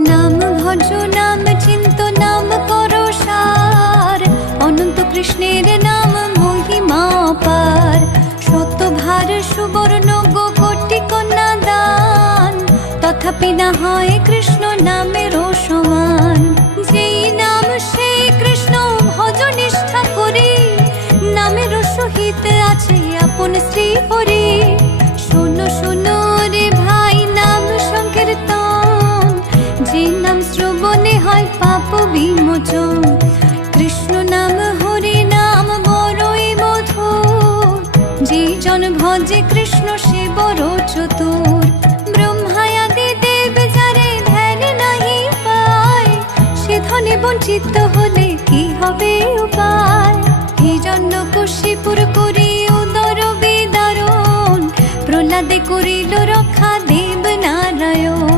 নাম ভজ নাম চিন্ত নাম করো সার, অনন্ত কৃষ্ণের নাম মহিমা পার। শতভার সুবর্ণ গো কোটি কন্যা দান, তথাপি না হয় কৃষ্ণ নামেরও সমান। যেই নাম সেই কৃষ্ণ ভজ নিষ্ঠা করি, নামের সহিত আছে আপন শ্রী হরি। শোনো শোনো রে ভাই নাম সংকীর্তন, যে নাম শ্রবণে হয় পাপ বিমোচন। কৃষ্ণ নাম হরি নাম বড়ই মধুর, যে জন ভজে কৃষ্ণ সে বড় চতুর। ব্রহ্মায়াদি দেব যারে ধ্যান নাহি পায়, সে ধনে বঞ্চিত হলে কি হবে উপায়। হিরণ্যকশিপুর করি উদর বিদারণ, প্রহ্লাদে করিল রক্ষা দেব নারায়ণ।